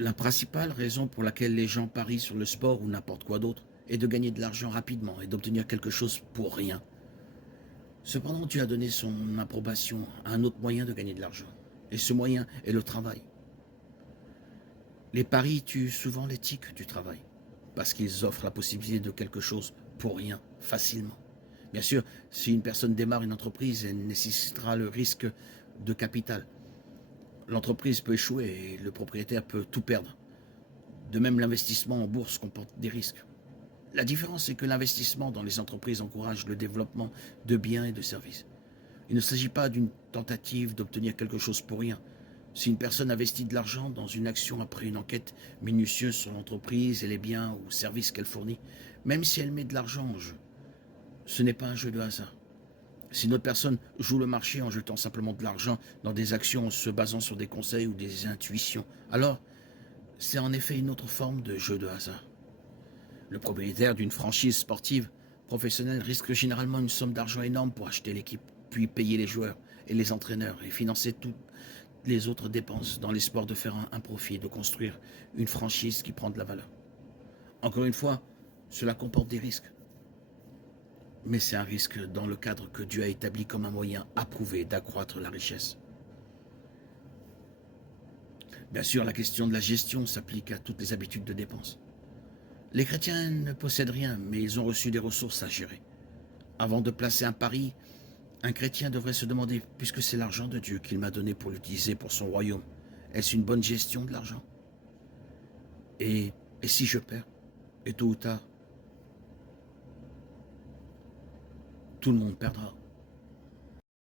La principale raison pour laquelle les gens parient sur le sport ou n'importe quoi d'autre est de gagner de l'argent rapidement et d'obtenir quelque chose pour rien. Cependant, Dieu a donné son approbation à un autre moyen de gagner de l'argent. Et ce moyen est le travail. Les paris tuent souvent l'éthique du travail, parce qu'ils offrent la possibilité de quelque chose pour rien, facilement. Bien sûr, si une personne démarre une entreprise, elle nécessitera le risque de capital. L'entreprise peut échouer et le propriétaire peut tout perdre. De même, l'investissement en bourse comporte des risques. La différence, c'est que l'investissement dans les entreprises encourage le développement de biens et de services. Il ne s'agit pas d'une tentative d'obtenir quelque chose pour rien. Si une personne investit de l'argent dans une action après une enquête minutieuse sur l'entreprise et les biens ou services qu'elle fournit, même si elle met de l'argent en jeu, ce n'est pas un jeu de hasard. Si une autre personne joue le marché en jetant simplement de l'argent dans des actions en se basant sur des conseils ou des intuitions, alors c'est en effet une autre forme de jeu de hasard. Le propriétaire d'une franchise sportive professionnelle risque généralement une somme d'argent énorme pour acheter l'équipe, puis payer les joueurs et les entraîneurs et financer toutes les autres dépenses dans l'espoir de faire un profit et de construire une franchise qui prend de la valeur. Encore une fois, cela comporte des risques. Mais c'est un risque dans le cadre que Dieu a établi comme un moyen approuvé d'accroître la richesse. Bien sûr, la question de la gestion s'applique à toutes les habitudes de dépenses. Les chrétiens ne possèdent rien, mais ils ont reçu des ressources à gérer. Avant de placer un pari, un chrétien devrait se demander, puisque c'est l'argent de Dieu qu'il m'a donné pour l'utiliser pour son royaume, est-ce une bonne gestion de l'argent? Et si je perds? Et tôt ou tard, tout le monde perdra.